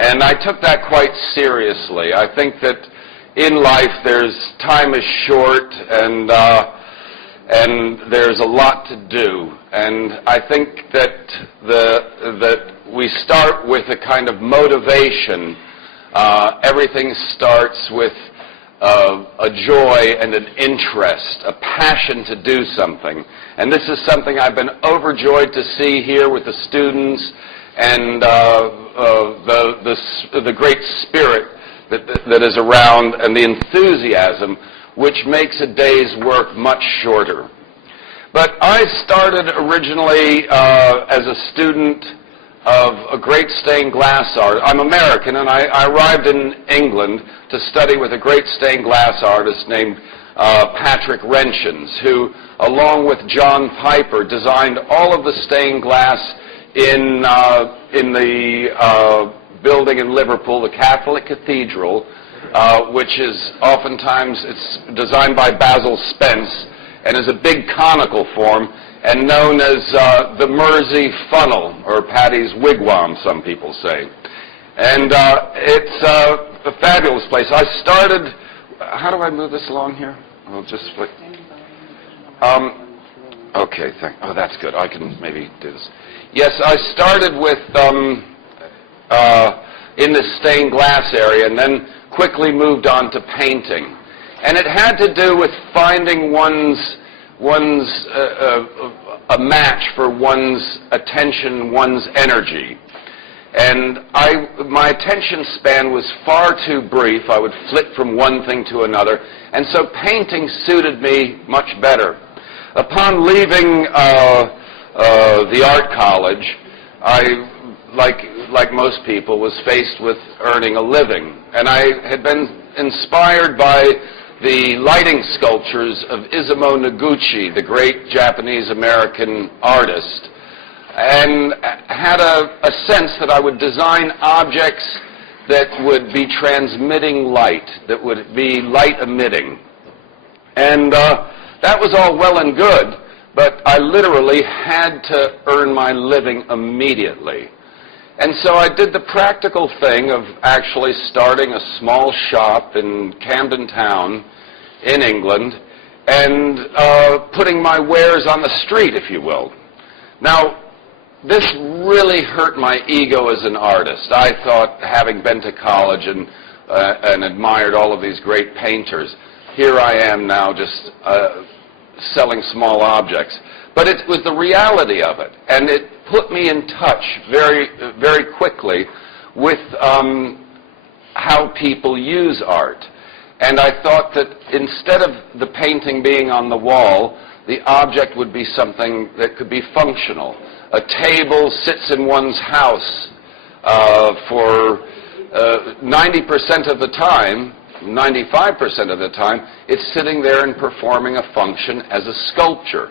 And I took that quite seriously. I think that in life time is short, and there's a lot to do. And I think that we start with a kind of motivation. Everything starts with a joy and an interest, a passion to do something. And this is something I've been overjoyed to see here with the students, and the great spirit that is around, and the enthusiasm which makes a day's work much shorter. But I started originally as a student of a great stained glass artist. I'm American, and I arrived in England to study with a great stained glass artist named Patrick Renshens, who, along with John Piper, designed all of the stained glass in the building in Liverpool, the Catholic Cathedral, which is oftentimes, it's designed by Basil Spence, and is a big conical form, and known as the Mersey Funnel, or Paddy's Wigwam, some people say. And it's a fabulous place. I started, how do I move this along here? I'll just flick. Okay, oh, that's good. I can maybe do this. Yes, I started with in the stained glass area, and then quickly moved on to painting. And it had to do with finding a match for one's attention, one's energy. And my attention span was far too brief. I would flit from one thing to another, and so painting suited me much better. Upon leaving the art college, I, like most people, was faced with earning a living. And I had been inspired by the lighting sculptures of Isamu Noguchi, the great Japanese-American artist, and had a sense that I would design objects that would be transmitting light, that would be light-emitting. And that was all well and good, but I literally had to earn my living immediately. And so I did the practical thing of actually starting a small shop in Camden Town in England and putting my wares on the street, if you will. Now, this really hurt my ego as an artist. I thought, having been to college and admired all of these great painters, here I am now just selling small objects. But it was the reality of it, and it put me in touch very, very quickly with how people use art. And I thought that instead of the painting being on the wall, the object would be something that could be functional. A table sits in one's house for 90% of the time, 95% of the time, it's sitting there and performing a function as a sculpture.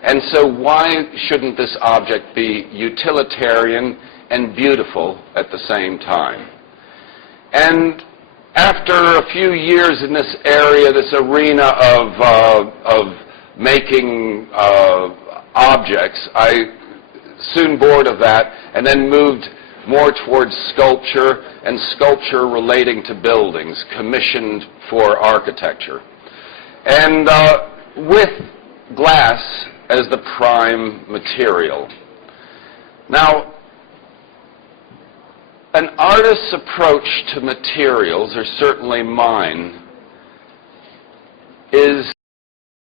And so why shouldn't this object be utilitarian and beautiful at the same time? And after a few years in this area, this arena of making objects, I soon bored of that and then moved more towards sculpture, and sculpture relating to buildings, commissioned for architecture. And with glass as the prime material. Now, an artist's approach to materials, or certainly mine, is